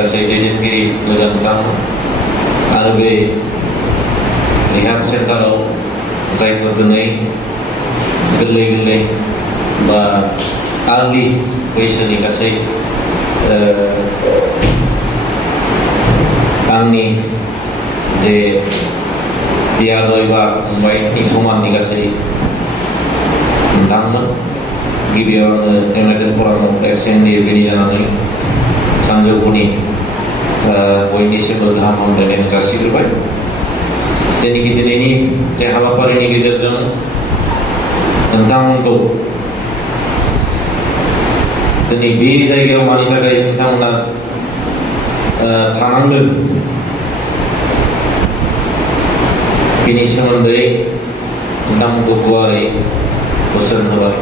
गासै दैदेनगिरि मोजां नोंथांमोन आरो बे रिहाब सेन्टाराव जायफोर दिनै गोरलै गोरलै बा आर्लि बैसोनि गासै आंनि जे बियादै बा फंबायनि समाननि गासै नोंथांमोन गिबियावनो एमएलए फरामाव एक्सेन्टनि बेनि जानानै सानजौफुनि बयनिसिमबो गाहाम हामलायनाय जासिग्रोबाय जेनिखि दिनैनि जे हाबाफारिनि गेजेरजों नोंथांमोनखौ दिनै बे जायगायाव मानि थाखाय नोंथांमोना थानांगोन बेनि सोमोन्दै नोंथांमोनखौ गुवारै बोसोन होबाय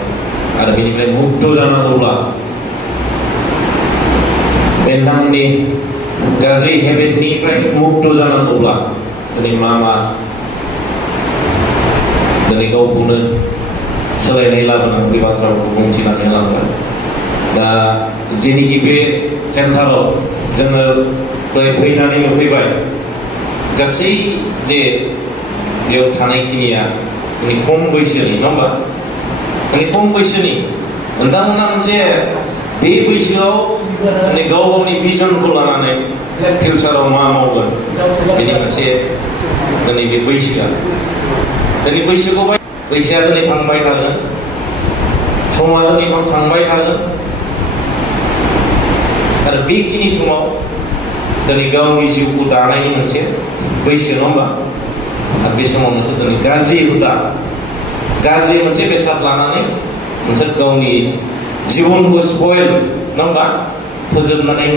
आरो बेनिफ्राय मुक्त जानांगौब्ला बे नोंथांमोननि गाज्रि हेबिटनिफ्राय मुक्त जानांगौब्ला दिनै मा दिनै गावखौनो सोलायनाय लाबोनांगौ बे बाथ्राखौ बुंथिनानै लांबाय दा जेनिखि बे सेन्टाराव जोङो फैनानै नुफैबाय गासै जे बेयाव थानायखिनिया माने खम बैसोनि नङा होमबा माने खम बैसोनि नोंथांमोना मोनसे बे बैसोआव माने गाव गावनि भिजनखौ लानानै फिउचाराव मा मावगोन बेनि मोनसे दिनै बे बैसोआ दिनै बैसोआ दिनै थांबाय थागोन समा दिनै थांबाय थागोन आरो बेखिनि समाव दिनै गावनि जिउखौ दानायनि मोनसे बैसो नङा होमबा आरो बे समाव मोनसे दिनै गाज्रि हुदा गाज्रि मोनसे बेसाद लानानै मोनसे गावनि जिबनखौ स्पइल नङा होमबा फोजोबनानै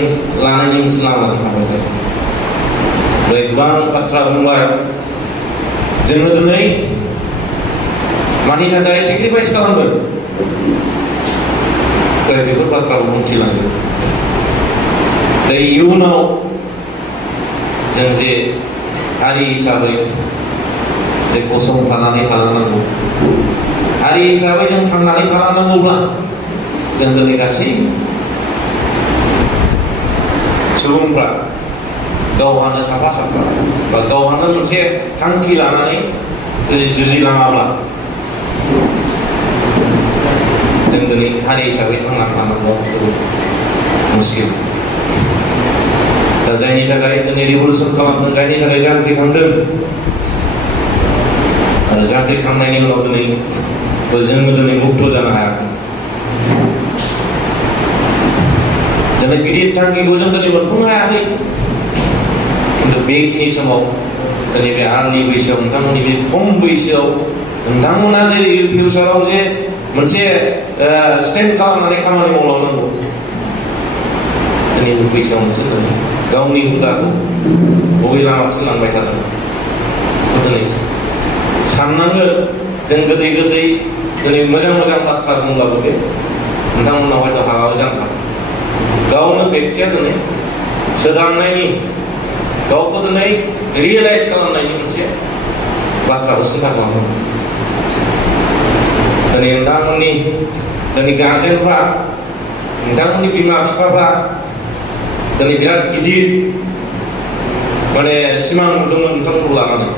लानायनि मोनसे लामाजों थांबाय थायो गोबां बाथ्रा बुंबाय जोङो दिनै मानि थाखाय सेक्रिफाइस खालामगोन बेफोर बाथ्राखौ बुंथिलांगोन दा इयुनाव जों जे हारि हिसाबै जे गसंथानानै थालांनांगौ हारि हिसाबै जों थांनानै थालांनांगौब्ला जों दिनै गासै सुबुंफ्रा गावहानो साफा बा गावहानो मोनसे थांखि लानानै जुदि जुजिलाङाब्ला जों दिनै हारि हिसाबै थांनानै थानांगौ मुस्किल दा जायनि थाखाय दिनै रिभलुसन खालामदों जायनि थाखाय जांख्रिखांदों आरो जांख्रिखांनायनि उनाव दिनै जोङो दिनै मुक्त जानो हायाखै दिनै गिदिर थांखिखौ जों दिनै मोनफुंनो हायाखै खिन्थु बेखिनि समाव दिनै बे आर्लि बैसोआव नोंथांमोननि बे खम बैसोआव नोंथांमोना जे फिउचाराव जे मोनसे स्टेन्ड खालामनानै खामानि मावलांनांगौ दिनै बैसोआव मोनसे गावनि हुदाखौ बबे लामाथिं लांबाय थादों दिनै साननांगोन जों गोदै दिनै मोजां बाथ्रा बुंब्लाबो बे नोंथांमोनाव हयथ' हाबाबो जानो हागौ गावनो बेक्तिया दिनै सोदांनायनि गावखौ दिनै रियेलाइज खालामनायनि मोनसे बाथ्राखौ सिन्था खालामनांगौ दिनै नोंथांमोननि दिनै गार्जेनफ्रा नोंथांमोननि बिमा बिफाफ्रा दिनै बिराद गिदिर माने सिमां नुदोंमोन नोंथांमोनखौ लानानै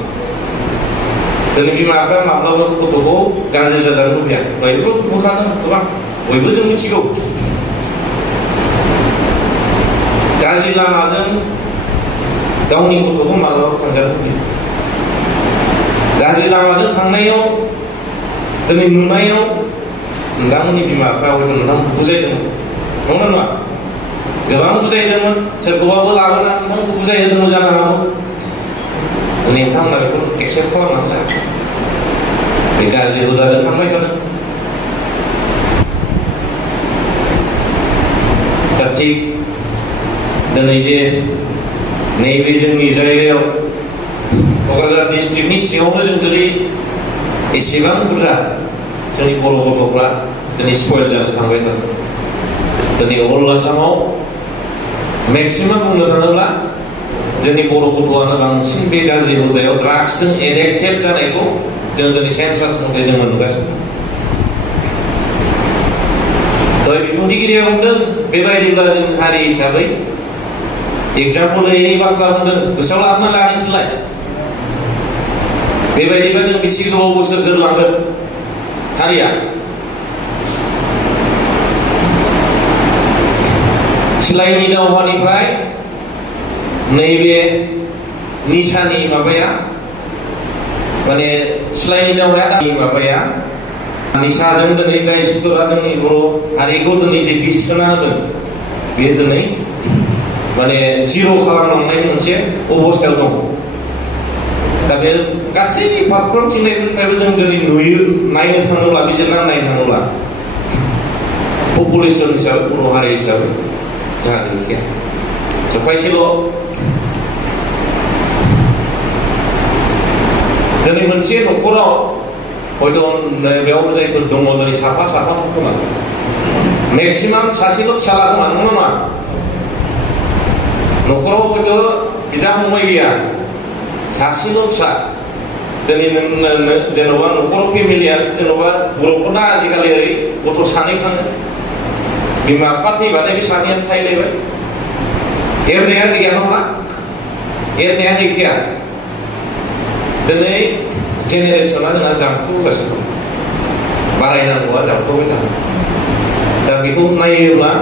दिनै बिमा बिफाया माब्लाबा गथ'खौ गाज्रि जाजानो लुबैया बयबो बुंखादों गोबां बयबो जों मिथिगौ गाज्रि लामाजों गावनि गथ'खौ माब्लाबा थांजानो लुबैया गाज्रि लामाजों थांनायाव दिनै नुनायाव नोंथांमोननि बिमा बिफाया हयथ' नोंथांखौ बुजायदोंमोन नंगौना नङा गोबां बुजायदोंमोन सोरखौबाबो लाबोनानै नोंथांखौ बुजायहोदोंमोन जानो हागौ नोंथांमोना बेखौ एक्सेप्ट खालामनानै लायाखै बे गाज्रि हुदाजों थांबाय थादों दा थिग दिनै जे नैबे जोंनि जायगायाव क'क्राझार डिस्ट्रिक्टनि सिङावनो जों दिनै एसेबां बुरजा जोंनि बर' गथ'फ्रा दिनै स्पइल जानो थांबाय थादों दिनै अल आसामाव मेक्सिमाम बुंनो थाङोब्ला जोंनि बर' गथ'आनो बांसिन बे गाज्रि हुदायाव ड्राग्सजों एडिक्टेड जानायखौ जों दिनै सेन्सास मथे जोङो नुगासिनो दहाय बिबुंथिगिरिया बुंदों बेबायदिब्ला जों हारि हिसाबै एग्जाम्पल बाथ्रा बुंदों गोसोआव लाबोना लानोसैलाय बेबायदिबा जों बेसे गोबाव बोसोर जोरलांगोन हारिया सिलाइनि दावहानिफ्राय नैबे निसानि माबाया माने सिलाइनि दावहाया माबाया निसाजों दिनै जाय सुथुरा जोंनि बर' हारिखौ दिनै जे बिस होना होदों बे दिनै माने जिर' खालामलांनायनि मोनसे अबस्थायाव दं दा बे गासै फारफ्रोमथिंनिफ्रायबो जों दिनै नुयो नायनो थाङोब्ला बिजिरना नायनो थाङोब्ला पपुलेसन हिसाबै बर' हारि हिसाबै जोंहा गैखाया जखायसेल' दिनै मोनसे न'खराव हयथ' बेयाव जायफोर दङ दिनै साफा खोमा मेक्सिमाम सासेल' फिसाला खोमा नंगौ नामा न'खराव हयथ' बिदा फंबाय गैया सासेल' फिसा दिनै जेन'बा न'खराव फेमिलिया जेन'बा बर'फोरना आजिखालि ओरै गथ' सानै खाङो बिमा बिफा थैबाथाय बे सानैयानो थाहैलायबाय एरनाया गैया नङा एरनाया गैखाया दिनै जेनेरेसना जोंहा जामख'गासिनो बारायनांगौआ जामख'बाय थागोन दा बेखौ नायोब्ला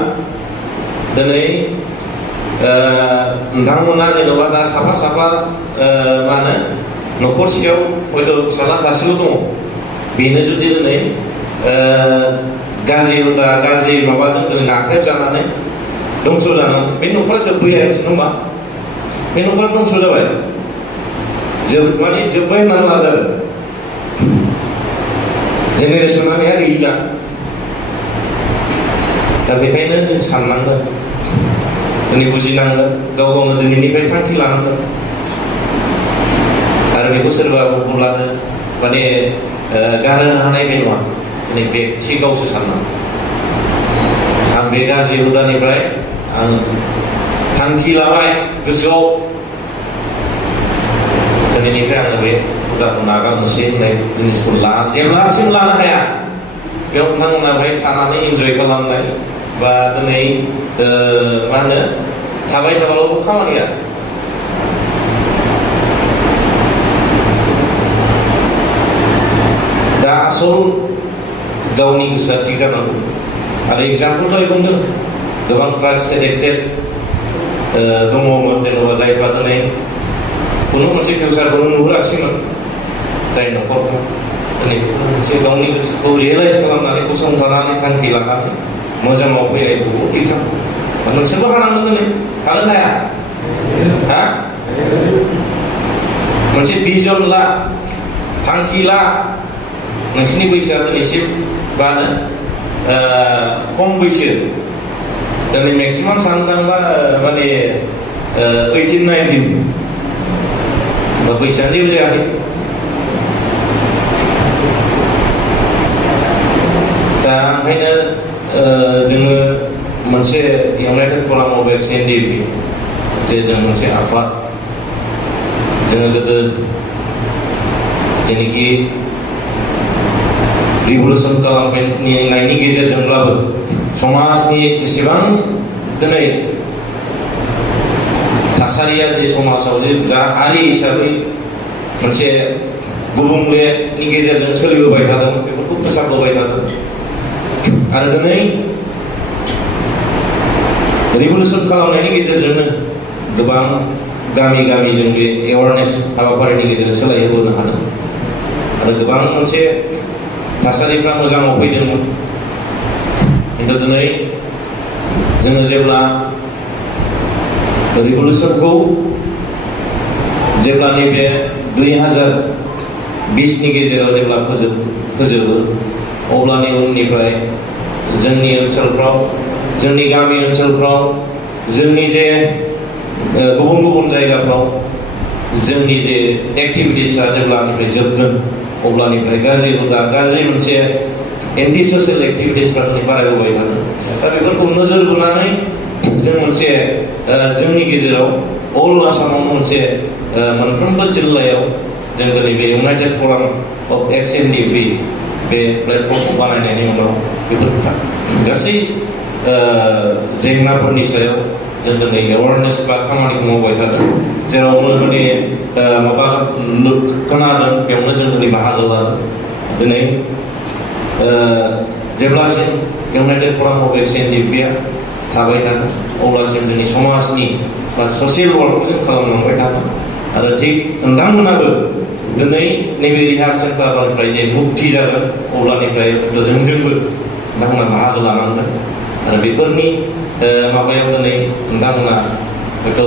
दिनै नोंथांमोना जेन'बा दा साफा मा होनो न'खरसेयाव हयथ' फिसाला सासेल' दङ बेनो जुदि दिनै गाज्रि हुदा गाज्रि माबाजों दिनै नाख्रेब जानानै दंस' जानानै बे न'खरा जोब्बाय नङा होमबा बे न'खरा दंस' जाबाय माने जोब्बाय होननानै लादो आरो जेनेरेसना बेहा गैला दा बेखायनो जों साननांगोन दिनै बुजिनांगोन गाव गावनो दिनैनिफ्राय थांखि लानांगोन आरो बेखौ सोरबा गुबुनलानो माने गारहोनो हानाय बे नङा दिनै बेक्ति गावसो साननांगौ आं बे गाज्रि हुदानिफ्राय आं थांखि लाबाय गोसोआव दिनैनिफ्राय आङो बे हुदाखौ नागारनोसै होननाय जिनिसखौ जेब्लासिम लानो हाया बेयाव नोंथांमोना बेहाय थानानै इन्जय खालामनाय बा दिनै मा होनो थाबाय थाबाल' खामानिया दा आसल गावनि गोसोआ थिग जानांगौ आरो एग्जाम्पल दहाय बुंदों गोबां ड्राग्स एडिक्टेड दङमोन जेन'बा जायफ्रा दिनै खुनु मोनसे फिउचारखौनो नुहुराखिसैमोन जाय न'खरखौ दिनै मोनसे गावनि गोसोखौ रियेलाइज खालामनानै गसंथानानै थांखि लानानै मोजाङाव फैनाय बहुद एग्जाम्पल नोंसोरबो हानांगोन दिनै हागोन हाया हा मोनसे भिजन ला थांखि ला नोंसिनि बैसोआ दिनैसिम मा होनो खम बैसो दिनै मेक्सिमाम साननो थाङोबा माने 18-19 बैसोआनो जेबो जायाखै दा ओंखायनो जोङो मोनसे इउनाइटेड फराम अफ एक्स एनडिएफबि जे जों मोनसे आफाद जोङो गोदो जेनोखि रिभलुसन खालामनायनि गेजेरजोंब्लाबो समाजनि जेसेबां दिनै थासारिया जे समाजाव जे जा हारि हिसाबै मोनसे गुबुंलेनि गेजेरजों सोलिबोबाय थादों बेफोरखौ फोसाबबोबाय थादों आरो दिनै रिभलुसन खालामनायनि गेजेरजोंनो गोबां गामि जों बे एवारनेस हाबाफारिनि गेजेरजों सोलायहोबोनो हादों आरो गोबां मोनसे थासारिफ्रा मोजाङाव फैदोंमोन खिन्थु दिनै जोङो जेब्ला रिभलुसनखौ जेब्ला नैबे 2020नि गेजेराव जेब्ला फोजोबो अब्लानि उननिफ्राय जोंनि ओनसोलफ्राव जोंनि गामि ओनसोलफ्राव जोंनि जे गुबुन जायगाफ्राव जोंनि जे एक्टिभिटिसआ जेब्लानिफ्राय जोबदों अब्लानिफ्राय गाज्रि हुदा गाज्रि मोनसे एन्टि ससियेल एक्टिभिटिसफ्रा बारायबोबाय थादों दा बेफोरखौ नोजोर बोनानै जों मोनसे जोंनि गेजेराव अल आसामाव मोनसे मोनफ्रोमबो जिल्लायाव जों दिनै बे इउनाइटेड फराम अफ एक्स एनडिएफबि बे प्लेटफर्मखौ बानायनायनि उनाव बेफोर गासै जेंनाफोरनि सायाव जों दिनै एवारनेस बा खामानिखौ मावबाय थादों जेरावनो माने माबा खोनादों बेयावनो जों दिनै बाहागो लादों दिनै जेब्लासिम इउनाइटेड फराम अफ एक्स.एन.डि.पि.आ थाबाय थागोन अब्लासिम जोंनि समाजनि बा ससियेल वार्कखौ जों खालामलांबाय थागोन आरो थिग नोंथांमोनाबो दिनै नैबे रिहाब सेन्टारनिफ्राय जे मुक्ति जागोन अब्लानिफ्राय जोंजोंबो नोंथांमोना बाहागो लानांगोन आरो बेफोरनि माबायाव दिनै नोंथांमोना हयथ'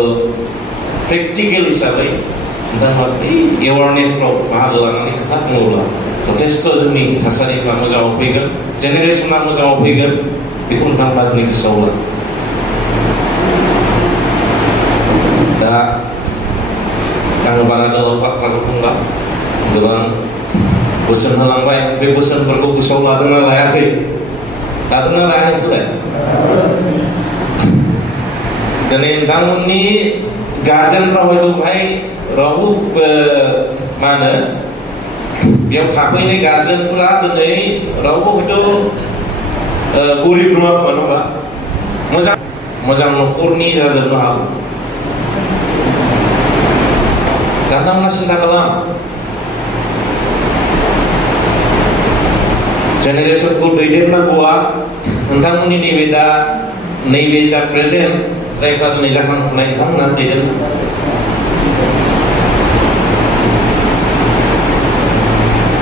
प्रेक्टिकेल हिसाबै नोंथांमोना बै एवारनेसफ्राव बाहागो लानानै खोथा बुङोब्ला जथेस्थ' जोंनि थासारिफ्रा मोजाङाव फैगोन जेनेरेसना मोजाङाव फैगोन बेखौ नोंथांमोना दिनै गोसोआव ला दा आङो बारा गोलाव बाथ्राखौ बुंला गोबां बोसोन होलांबाय बे बोसोनफोरखौ गोसोआव लादोंना लायाखै लादोंना लायाखै दिनै नोंथांमोननि गार्जेनफ्रा हयथ' बेहाय रावबो मा होनो बेयाव थाफैनाय गार्जेनफोरा दिनै रावबो हयथ' गरिब नङा खोमा नङा मोजां न'खरनि जाजोबनो हागौ नोंथांमोना सिन्था खालाम जेनेरेसनखौ दैदेननांगौआ नोंथांमोननि नैबे दा प्रेजेन्ट जायफ्रा दिनै जाखांफुनाय नोंथांमोना दैदेन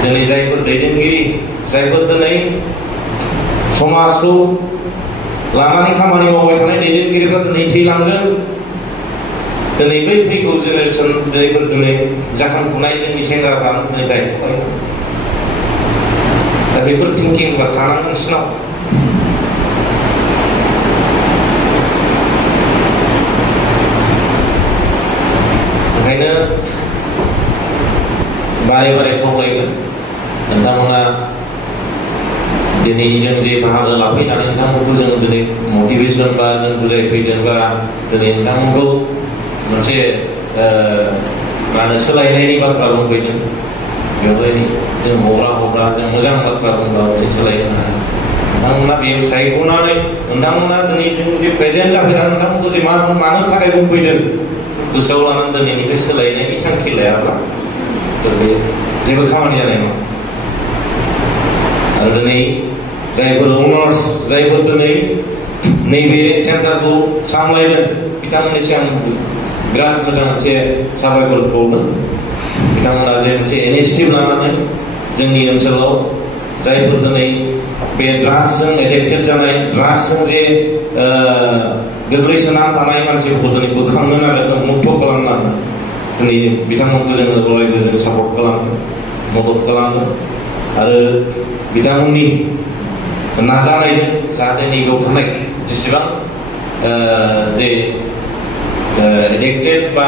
दिनै जायफोर दैदेनगिरि जायफोर दिनै समाजखौ लानानै खामानि मावबाय थानाय दैदेनगिरिफ्रा दिनै थैलांगोन दिनै बै फैगौ जेनेरेसन जायफोर दिनै जाखांफुनाय जोंनि सेंग्राफ्रा दिनै दायित्व दा बेफोर थिंकिंफ्रा थानांगोन नोंसिनाव ओंखायनो बारे बारे खावलायगोन नोंथांमोना दिनै जों जे बाहागो लाफैनानै नोंथांमोनखौ जों दिनै मटिभेसन बा जों बुजायफैदों बा दिनै नोंथांमोनखौ मोनसे मा होनो सोलायनायनि बाथ्रा बुंफैदों बेवहाय जों हब्रा जों मोजां बाथ्रा बुंब्ला सोलायहोनो हाया नोंथांमोना बेयाव सायख'नानै नोंथांमोना दिनै जों बे प्रेजेन्ट जाफैनानै नोंथांमोनखौ जे मानो थाखाय बुंफैदों गोसोआव लानानै दिनैनिफ्राय सोलायनायनि थांखि लायाब्ला बे जेबो खामानि जानाय नङा आरो दिनै जायफोर अनार्स जायफोर दिनै नैबे सेन्टारखौ सामलायदों बिथांमोननिसिम आं बिराद मोजां मोनसे साबायखर बावदों बिथांमोना जे मोनसे इनिशिएटिभ लानानै जोंनि ओनसोलाव जायफोर दिनै बे ड्राग्सजों एडिक्टेड जानाय ड्राग्सजों जे गोग्लैसोनानै थानाय मानसिफोरखौ दिनै बोखांनो नागिरदों मुक्त खालामनानै दिनै बिथांमोनखौ जोङो अरायबो जों सापर्ट खालामो मदद खालामो आरो बिथांमोननि नाजानायजों जाहाथे नैबेयाव थानाय जेसेबां जे एडिक्टेड बा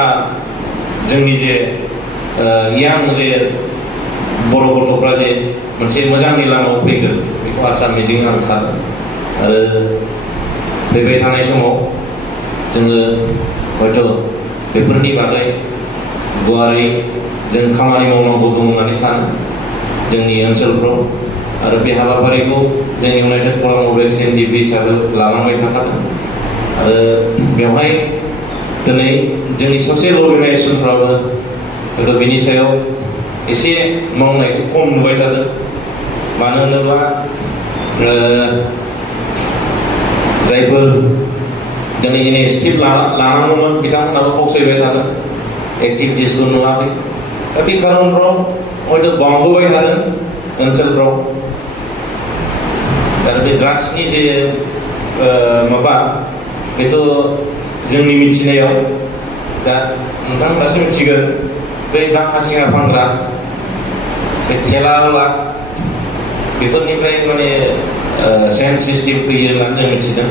जोंनि जे यां जे बर' गथ'फ्रा जे मोनसे मोजांनि लामायाव फैगोन बेखौ आसा मिजिं आं थादों आरो फैबाय थानाय समाव जोङो हयथ' बेफोरनि बागै गुवारै जों खामानि मावनांगौ दं होननानै सानो जोंनि ओनसोलफ्राव आरो बे हाबाफारिखौ जों इउनाइटेड फराम अफ एक्स.एन.डि.पि. हिसाबै लालांबाय थाखादों आरो बेवहाय दिनै जोंनि ससियेल अर्गानाइजेसनफ्राबो हयथ' बिनि सायाव एसे मावनायखौ खम नुबाय थादों मानो होनोब्ला जायफोर दिनै इनिशिएटिभ लानांगौमोन बिथांमोनाबो फावसायबाय थादों एक्टिभिटिसखौ नुवाखै दा बे खारनफ्राव हयथ' बांबोबाय थादों ओनसोलफ्राव आरो बे ड्राग्सनि जे माबा बेथ' जोंनि मिथिनायाव दा नोंथांमोनासो मिथिगोन बै बांहासिङा फानग्रा बे थेला होला बेफोरनिफ्राय माने सेन्ट सिस्टेम फैयो होननानै जों मिथिदों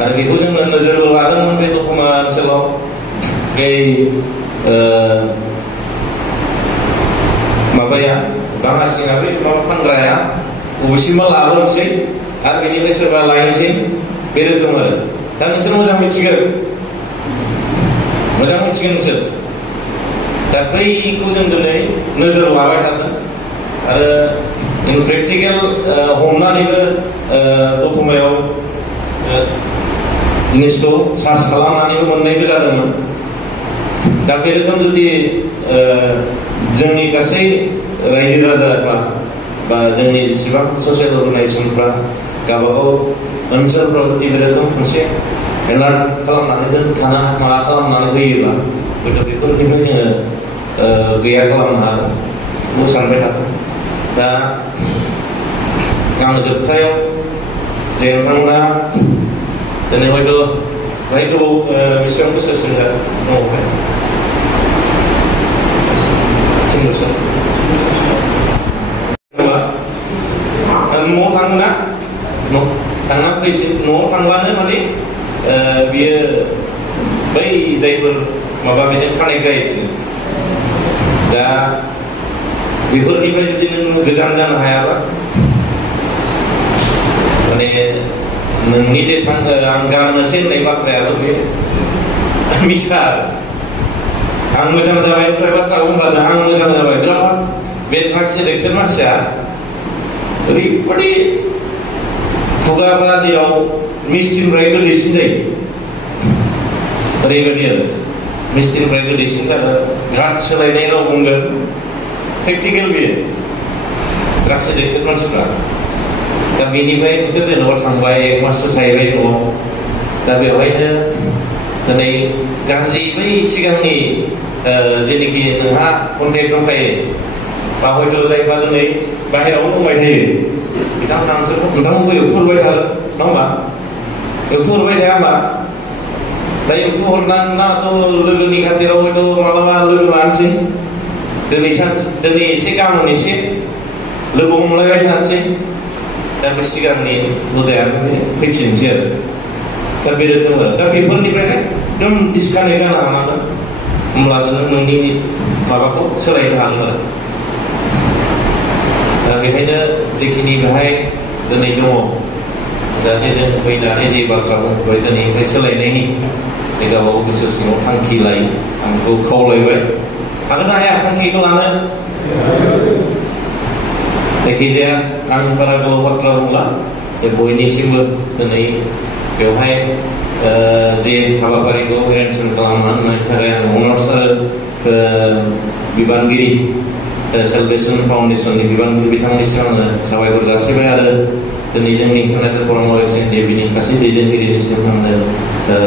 आरो बेखौ जोङो नोजोर लादोंमोन बे दतमा ओनसोलाव बे माबाया बांहासिङा बे माबा फानग्राया बबेसिमबा लाबोनोसै आरो बेनिफ्राय सोरबा लायनोसै बे रोखोम आरो दा नोंसोर मोजां मिथिगोन नोंसोर दा बैखौ जों दिनै नोजोर लाबाय थादों आरो प्रेक्टिकेल हमनानैबो दतमायाव जिनिसखौ सार्च खालामनानैबो मोननायबो जादोंमोन। दा बे रोखोम जुदि जोंनि गासै रायजो राजाफ्रा बा जोंनि जेसेबां ससियेल अर्गानाइजेसनफ्रा गावबागाव ओनसोलफ्राव जुदि बे रोखोम मोनसे एलार्ट खालामनानै दोनखानो माबा खालामनानै होयोब्ला हयथ' बेफोरनिफ्राय जोङो गैया खालामनो हागोन बेखौ सानबाय थादों। दा आं जोबथायाव जे नोंथांमोना दिनै हयथ' बाहाय गोबाव बेसेबां बोसोरसो दङबाय 3 बोसोर न'आव थाङोना थांना फैसै न'आव थांब्लानो माने बियो बै जायफोर माबा बेजों कानेक्ट जायो दा बेफोरनिफ्राय जुदि नों गोजान जानो हायाबा माने नोंनि जे आं गारनोसै होननाय बाथ्रायाबो बे मिसा आं मोजां जाबाय ओमफ्राय बाथ्रा बुंब्लानो आं मोजां जाबाय बिराद बे ड्राग्स एडिक्टेड मानसिया ओरैबादि खुगाफ्रा जेराव मिस्टिनिफ्राय गोदैसिन जायो ओरैबायदि आरो मिस्टिनिफ्राय गोदैसिन जागोन बिराद सोलायनाय राव बुंगोन प्रेक्टिकेल बेयो ड्राग्स एडिक्टेड मानसिफ्रा दा बेनिफ्राय नोंसोर जेनेबा थांबाय 1 माससो थाहैबाय न'आव दा बेवहायनो दिनै गाज्रि बै सिगांनि जेनोखि नोंहा कन्टेक्ट दंखायो बा हयथ' जायफ्रा दिनै बाहेरायावनो दंबाय थायो बिथांमोना नोंथांमोनखौ एवथुरबाय थागोन नङा होमबा एवथुरबाय थाया होमबा दा एवथुहरनानैथ' लोगोनि खाथियाव हयथ' मालाबा लोगो लानोसै दिनै एसे गाबोन एसे लोगो हमलायबाय थानोसै दा बे सिगांनि हुदायानो फैफिनसै आरो दा बे रोखोम आरो दा बेफोरनिफ्राय एकदम डिसकानेक्ट जानो हानांगोन होमब्लासो नों नोंनि माबाखौ सोलायनो हागोन आरो दा बेखायनो जेखिनि बेहाय दिनै दङ जाहाथे जों फैनानै जे बाथ्रा बुंबाय दिनैनिफ्राय सोलायनायनि जे गावबागाव गोसो सिङाव थांखि लायो आं बेखौ खावलायबाय हागोन ना हाया थांखिखौ लानो जायखिजाया आं बारा गोलाव बाथ्रा बुंला बयनिसिमबो दिनै बेवहाय जे हाबाफारिखौ एरेन्जमेन्ट खालामनानै होनायनि थाखाय आं अनार्स आरो बिबानगिरि सेलिब्रेशन फाउन्डेसननि बिबानगिरि बिथांनिसिम आङो साबायखर जासिबाय आरो दिनै जोंनि इन्टारनेट फराम एसएनडि बिनि गासै दैदेनगिरिनिसिम आङो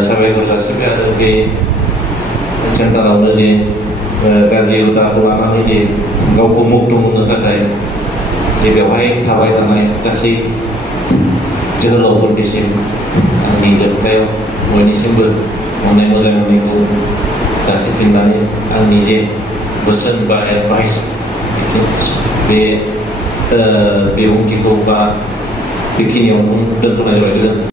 साबायखर जासिबाय आरो बे सेन्टारावनो जे गाज्रि हुदाखौ लानानै जे गावखौ मुक्त मोननो थाखाय जे बेवहाय थाबाय थानाय गासै जोहोलावफोरनिसिम आंनि जोबथायाव बयनिसिमबो अननाय मोजां मोननायखौ जासिफिननानै आंनि जे बोसोन बा एडभाइस बे बिबुंथिखौ बा बेखिनियावनो दोनथ'नाय जाबाय। गोजोन्थों।